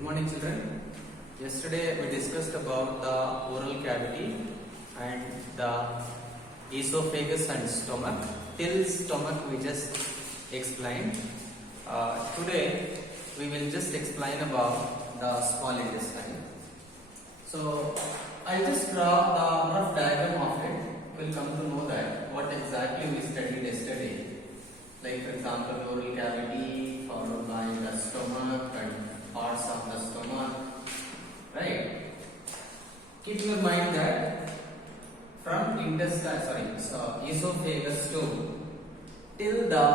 Good morning, children. Yesterday we discussed about the oral cavity and the esophagus and stomach. Till stomach we just explained. Today we will just explain about the small intestine. So I just draw the rough diagram of it. We'll come to know that what exactly we studied yesterday. Like for example, oral cavity followed by the stomach and parts of the stomach, right? Keep your mind that from esophagus to till the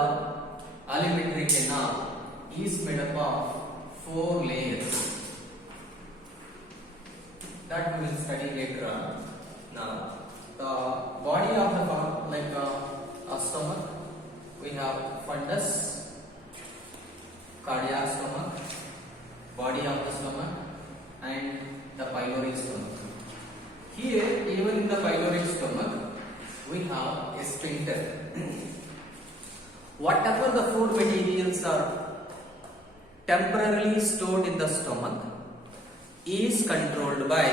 alimentary canal is made up of 4 layers. That we will study later on. Now, the body of the stomach, we have fundus, cardiac stomach, body of the stomach, and the pyloric stomach. Here, even in the pyloric stomach, we have a sphincter. Whatever the food materials are temporarily stored in the stomach is controlled by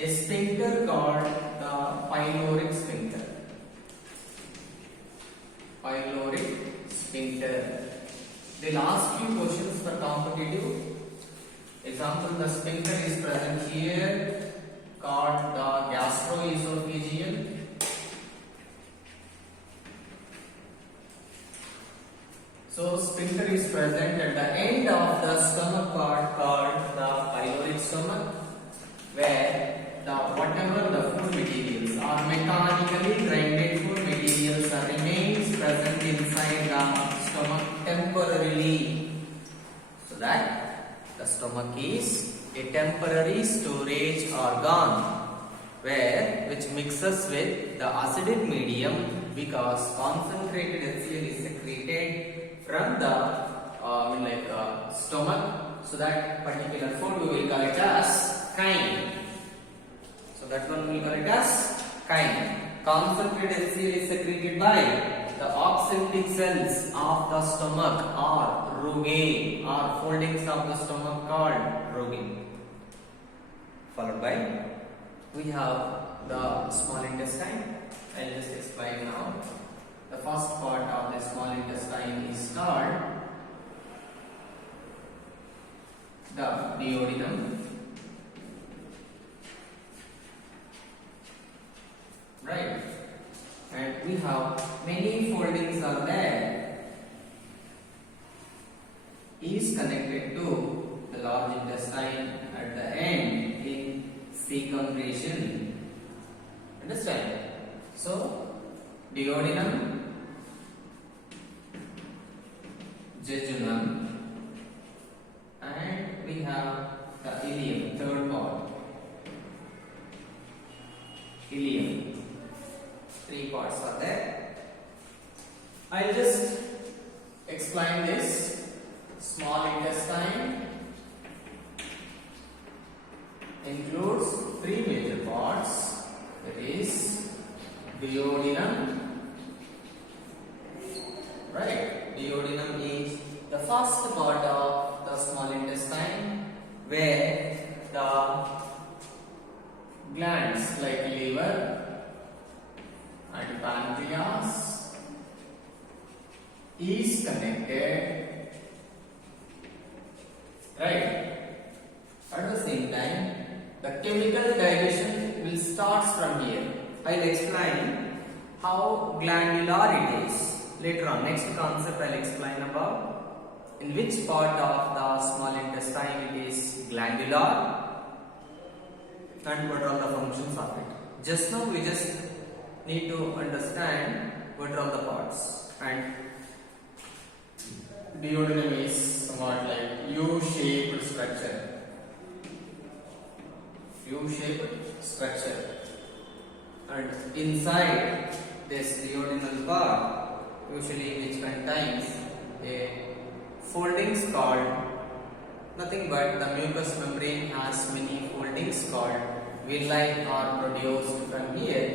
a sphincter called the pyloric sphincter. Pyloric sphincter. They'll ask you questions for competitive. Example, the sphincter is present here, called the gastroesophageal. So sphincter is present at the end of the stomach part called the pyloric stomach, where whatever the food materials are mechanically grinded food materials remains present inside the stomach temporarily, so that the stomach is a temporary storage organ which mixes with the acidic medium, because concentrated HCl is secreted from the stomach, so that particular food we will call it as chyme. So that one we will call it as chyme. Concentrated HCl is secreted by the oxytic cells of the stomach or rugae, or foldings of the stomach called rugae. Followed by we have the small intestine. I'll just explain now. The first part of the small intestine is called the duodenum. Right? And we have many foldings are there. Is connected to the large intestine at the end in cecum region. Understand? So, duodenum, jejunum, and we have the ileum, third part. Ileum. 3 parts are there. I'll just explain this. Small intestine includes 3 major parts. That is duodenum. Right? Duodenum is the first part of the small intestine, where the glands like liver and pancreas is connected. Right? At the same time, the chemical digestion will start from here. I'll explain how glandular it is later on. Next concept I'll explain about in which part of the small intestine it is glandular and what are the functions of it. Just now we just need to understand what are the parts. And duodenum is somewhat like U-shaped structure. U-shaped structure. And inside this duodenal part, usually which contains a foldings called nothing but the mucous membrane has many foldings called villi are produced from here,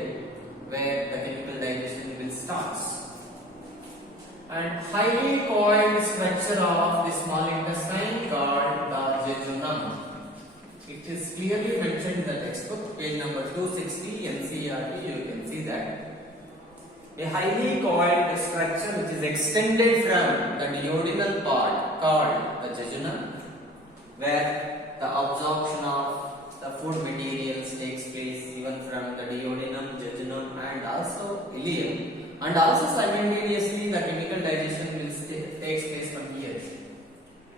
where the chemical digestion will start. And highly coiled structure of the small intestine called the jejunum. clearly mentioned in the textbook, page number 260 NCERT. You can see that a highly coiled structure which is extended from the duodenal part called the jejunum, where the absorption of the food materials takes place even from the duodenum, jejunum, and also ileum, and also simultaneously the chemical digestion will takes place from here.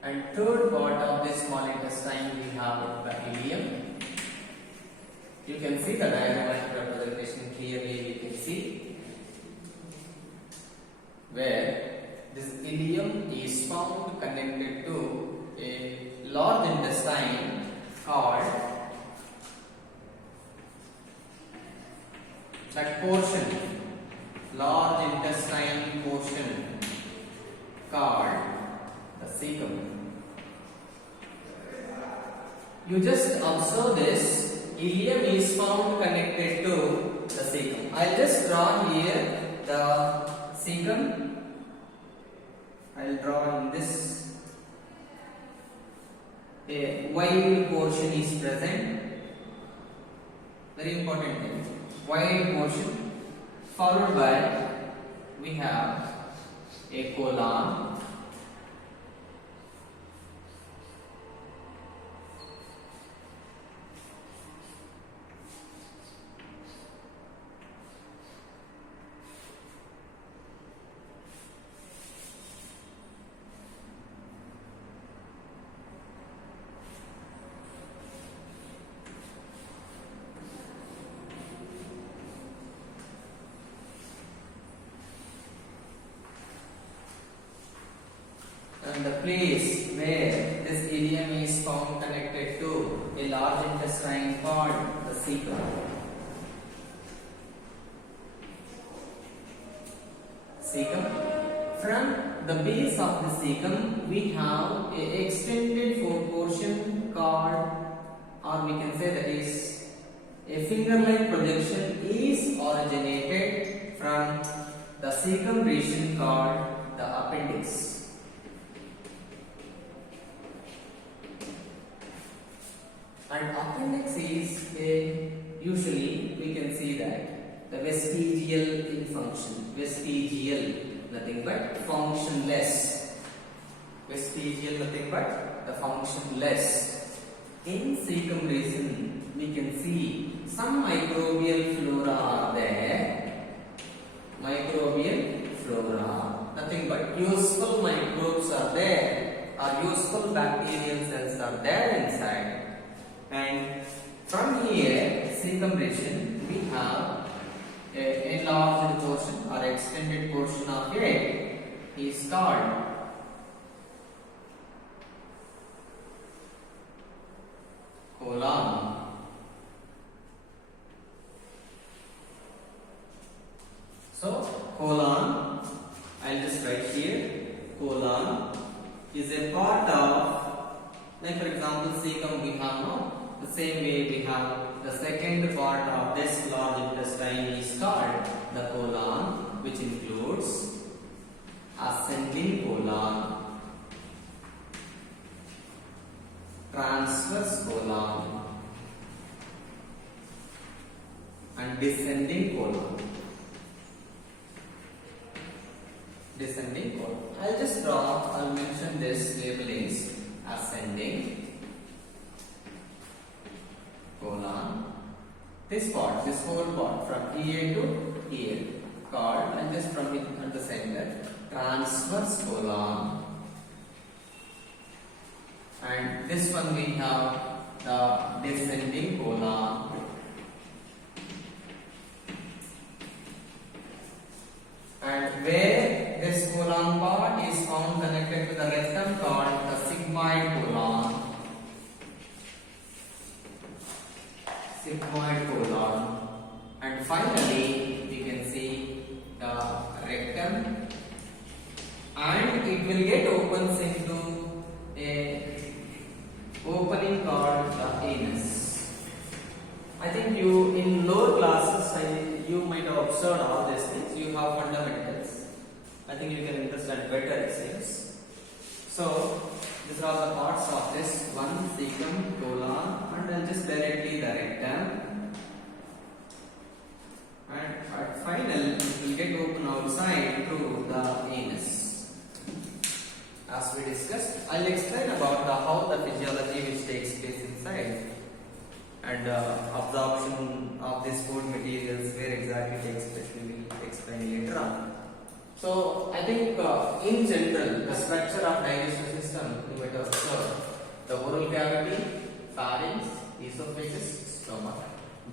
And third part of this small intestine we have the ileum. You can see the diagrammatic representation clearly. You can see where this ileum is found connected to a large intestine called that portion, large intestine portion called the cecum. You just observe this, ileum is found connected to the cecum. I'll just draw here the cecum. I'll draw in this. A wide portion is present. Very important thing. Wide portion. Followed by we have a colon. And the place where this ileum is found connected to a large intestine called the cecum. Cecum. From the base of the cecum, we have a extended portion called, or we can say that is a finger-like projection is originated from the cecum region called the appendix. And appendix is usually we can see that the vestigial in function. Vestigial, nothing but functionless. Vestigial, nothing but the functionless. In cecum region, we can see some microbial flora are there. Microbial flora, nothing but useful microbes are there, or useful bacterial cells are there inside. And from here, cecum region, we have a enlarged portion or extended portion of it is called colon. So, colon, I'll just write here, colon is a part of, like for example, cecum we have now. The same way we have the second part of this large intestine is called the colon, which includes ascending colon, transverse colon, and descending colon. Descending colon. I'll mention this label is ascending colon. This part, this whole part from here to here called, and just from it at the center, transverse colon. And this one we have the descending colon. And where this colon part is found connected to the rectum called the sigmoid colon. Sigmoid colon. And finally, we can see the rectum, and it will get opens into a opening called the anus. I think you in lower classes you might have observed all these things. You have fundamentals. I think you can understand better it seems. So These are all the parts of this one cecum, colon, and then just directly the rectum. And at final, it will get open outside through the anus. As we discussed, I'll explain about how the physiology which takes place inside and absorption of these food materials, where exactly takes place, we will explain later on. So, I think in general, the structure of digestive system, you might observe the oral cavity, pharynx, esophagus, stomach.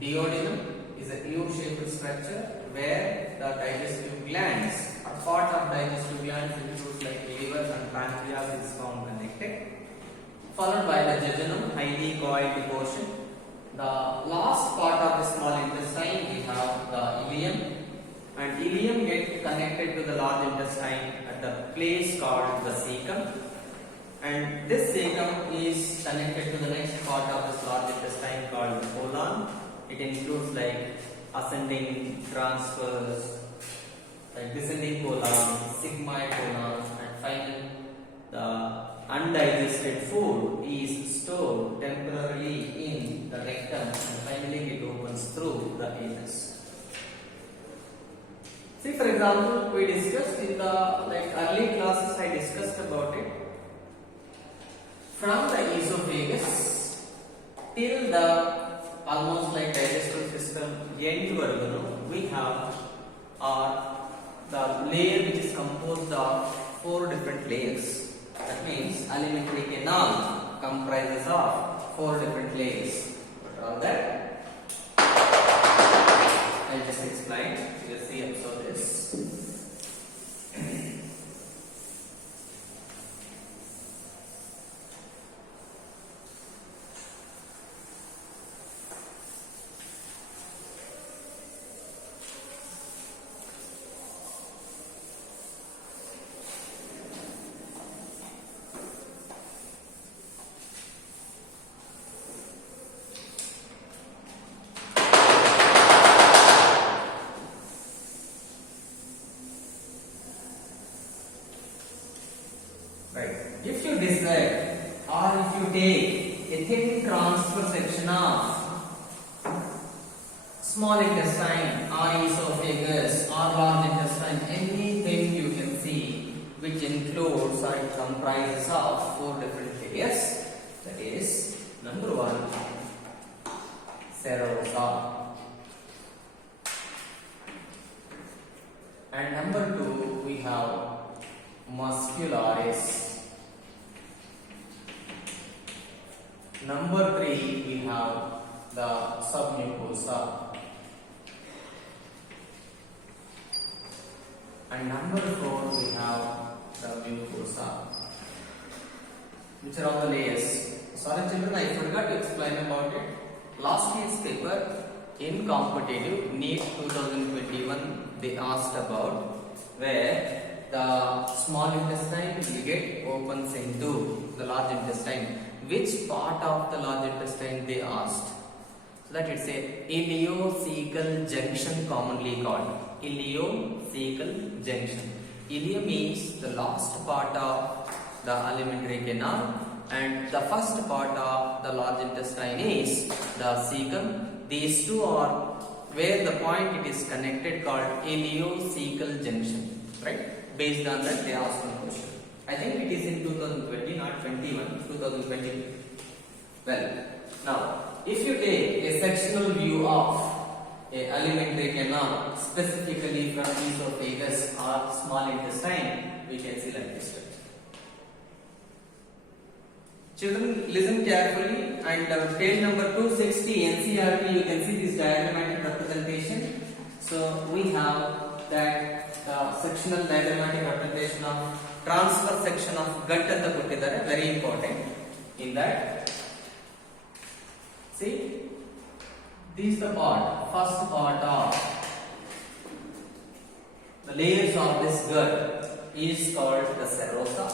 Duodenum is a U-shaped structure where the digestive glands, a part of digestive glands includes like liver and pancreas is found connected. Followed by the jejunum, highly coiled portion. The last part of the small intestine we have the ileum, and ileum gets connected to the large intestine at the place called the cecum, and this cecum is connected to the next part of this large intestine called the colon. It includes like ascending transverse, like descending colon, sigmoid colon, and finally the undigested food is stored temporarily in the rectum and finally it opens through the anus. See, for example, we discussed in the early classes, I discussed about it. From the esophagus till the almost like digestive system end varganu, we have the layer which is composed of 4 different layers. That means alimentary canal comprises of 4 different layers. What are that? I'll just explain. Just see, observe this. Right. If you decide or if you take a thin transfer section of small intestine or esophagus or large intestine, anything you can see which includes or it comprises of 4 different layers. That is, number 1, serosa, and number 2 we have muscularis. Number 3 we have the submucosa, and number 4 we have the mucosa. Which are all the layers? Sorry children, I forgot to explain about it. Last year's paper in competitive NEET 2021 they asked about where the small intestine will get opens into the large intestine. Which part of the large intestine they asked? So that it's a ileocecal junction commonly called. Ileocecal junction. Ileum means the last part of the alimentary canal and the first part of the large intestine is the cecum. These two are where the point it is connected called ileocecal junction. Right? Based on that they asked one question. I think it is in 2020, not 21, 2020. Well, now, if you take a sectional view of a alimentary canal, specifically from esophagus or small intestine, we can see like this. Children, listen carefully and page number 260 NCERT, you can see this diagrammatic representation. So, we have that sectional diagrammatic representation of transfer section of gut anta kottidare, very important. In that, see, this is the part, first part of the layers of this gut is called the serosa.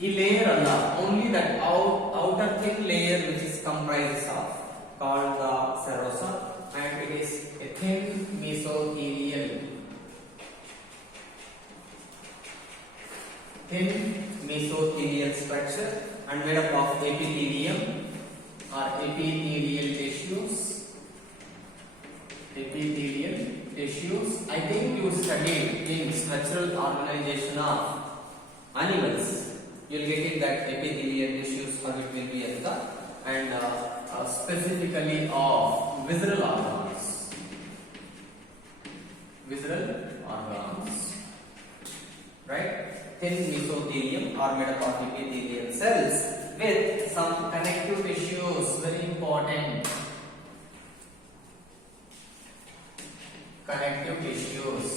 This layer alla, only that outer thin layer which is comprised of called the serosa, and it is a thin mesothelial mesothelial structure and made up of epithelium or epithelial tissues. Epithelial tissues. I think you studied in structural organization of animals. You'll get it that epithelial tissues or it will be as the and specifically of visceral organs. Visceral organs, right? Thin mesothelium are made up of epithelial cells with some connective tissues. Very important. Connective tissues.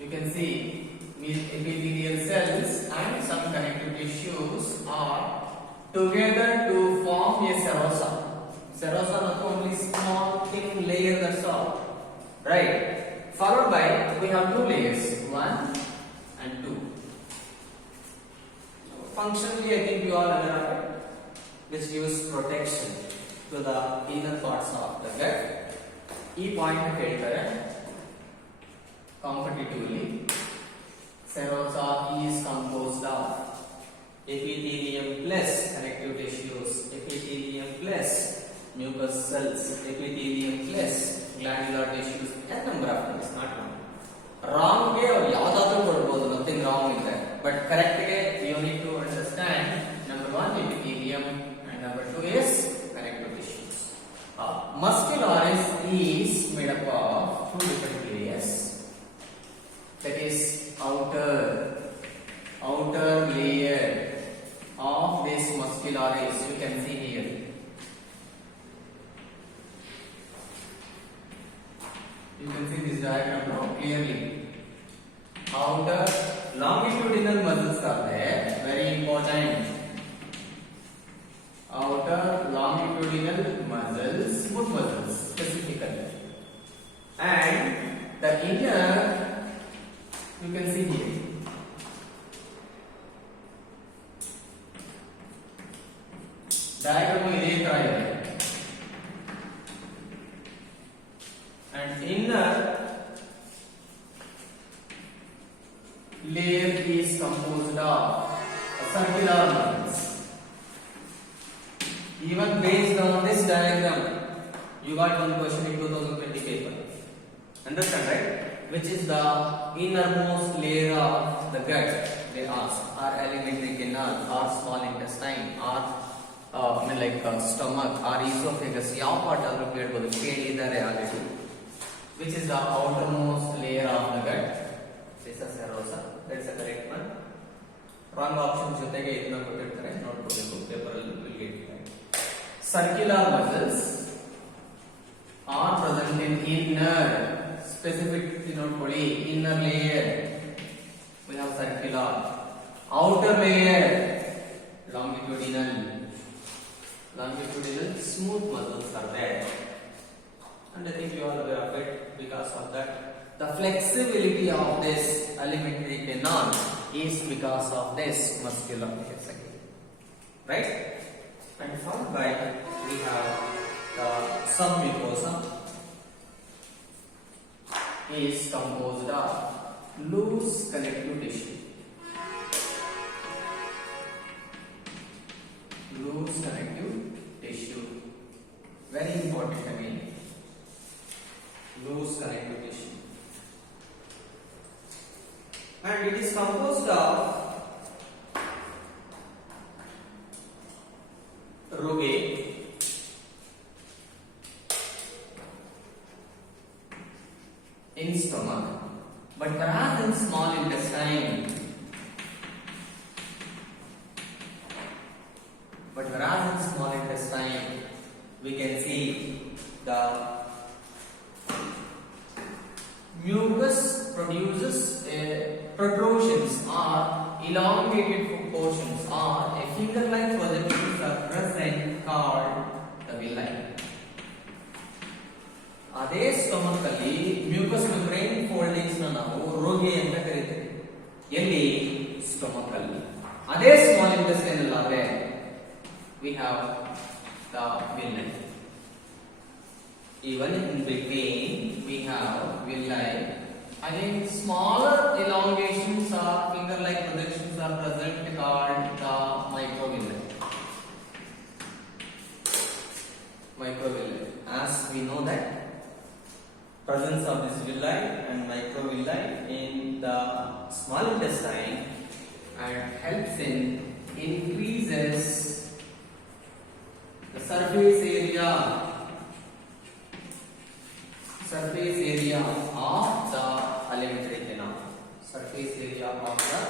You can see epithelial cells and some connective tissues are together to form a serosa. Serosa not only small thin layer, that's all. Right? Followed by we have two layers, 1 and 2. Functionally, I think you all aware of it, which gives protection to the inner parts of the gut. E point ಹೇಳ್ತಾರೆ competitively. Serosa is composed of epithelium plus connective tissues, epithelium plus mucous cells, epithelium plus glandular tissues, and number of things, not one. Wrong ಗೆ ಅವರು ಯಾವುದಾದರೂ ಕೊಡಬಹುದು, nothing wrong in that. But correct ಗೆ you need to understand number 1 epithelium and number 2 is connective tissues. Muscularis is made up of two different layers. That is outer layer of this muscularis. You can see here. You can see this diagram now clearly. Outer longitudinal muscles are there, very important. Outer longitudinal muscles, foot muscles specifically, and the inner, you can see here. Diagram is triangle, and inner layer is composed of circular muscles. Even based on this diagram, you got one question in 2020 paper. Understand, right? Which is the innermost layer of the gut? They ask, or alimentary canal, or small intestine, or stomach, or esophagus. ಯಾವ part ಆದರೂ ಕೇಳಬಹುದು, ಕೇಳಿದ್ದಾರೆ already. Which is the outermost layer of the gut? This is serosa. That's the correct one. Wrong option ಜೊತೆಗೆ ಇದನ್ನ ಕೊಟ್ಟಿರ್ತಾರೆ, ನೋಡ್ಕೋಬೇಕು paper ಅಲ್ಲಿ will get it. Circular muscles are present in inner, specific ನೋಡ್ಕೊಳ್ಳಿ, inner layer we have circular, outer layer longitudinal smooth muscles are there, and I think you are aware of it. Because of that, the flexibility of this alimentary canal is because of this muscular layers again, right? And followed by we have the submucosa is composed of loose connective tissue. Loose connective tissue, very important again. Loose connective tissue, and it is composed of rugae, in stomach, but whereas in small intestine, we can see the mucus produces protrusions or elongated portions or a finger-like projections are present called the villi. ಅದೇ stomach ಅಲ್ಲಿ mucous membrane foldings ನಾವು rugae ಅಂತ ಕರೀತೀವಿ. ಎಲ್ಲಿ? Stomach ಅಲ್ಲಿ. ಅದೇ small intestine ಅಲ್ಲಾದ್ರೆ we have the villi. Even in between we have villi. Again, smaller elongations or finger-like projections are present called the microvilli. Microvilli. As we know that presence of this villi and microvilli in the small intestine and helps in increases the surface area of the alimentary canal. Surface area of the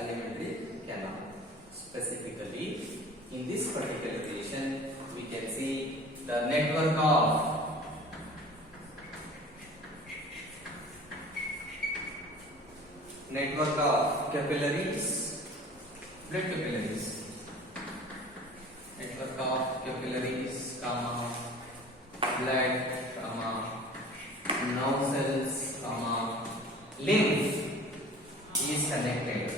alimentary canal. Specifically, in this particular relation, we can see the network of capillaries, blood capillaries, network of capillaries, blood, nerve cells, lymph is connected.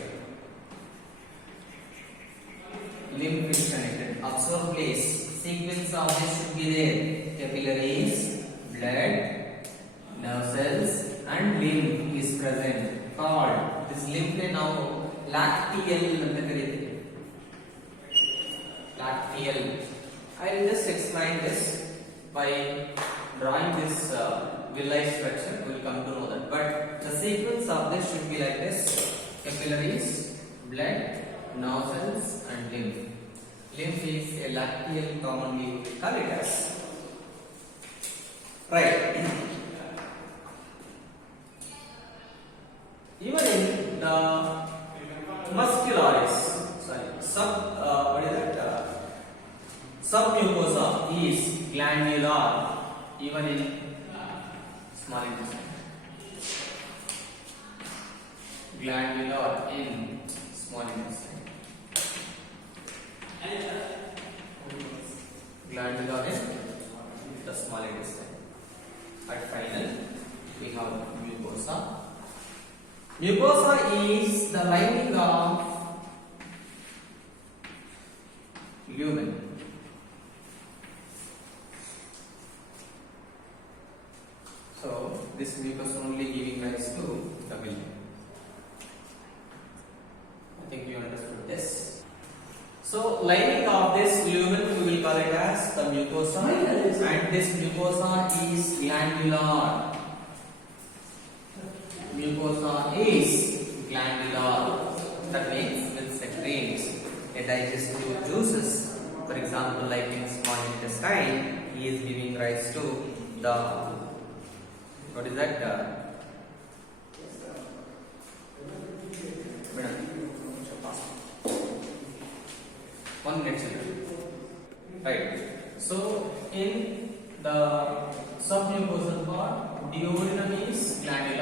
Lymph is connected. Observe place. Sequence of this should be there. Capillaries, blood, nerve cells, and lymph is present. Called this lymph now lacteal anta karite. Lacteal. I will just explain this by drawing this villi structure. We will come to know that. But the sequence of this should be like this: capillaries, blood, nerve cells, and lymph. Lymph is a lacteal, commonly we call it as. Right. Even in the muscularis, submucosa is glandular, even in small intestine. Glandular in small intestine. Glandular in the small intestine. At final, we have mucosa. Mucosa is the lining of lumen. So this mucosa only giving rise to the villi. I think you understood this. So lining of this lumen we will call it as the mucosa, and this mucosa is glandular. Mucosa is glandular. That means it secretes a digestive juices. For example, like in small intestine, he is giving rise to the what is that? One minute, children. Right. So in the submucosal part, duodenum is glandular.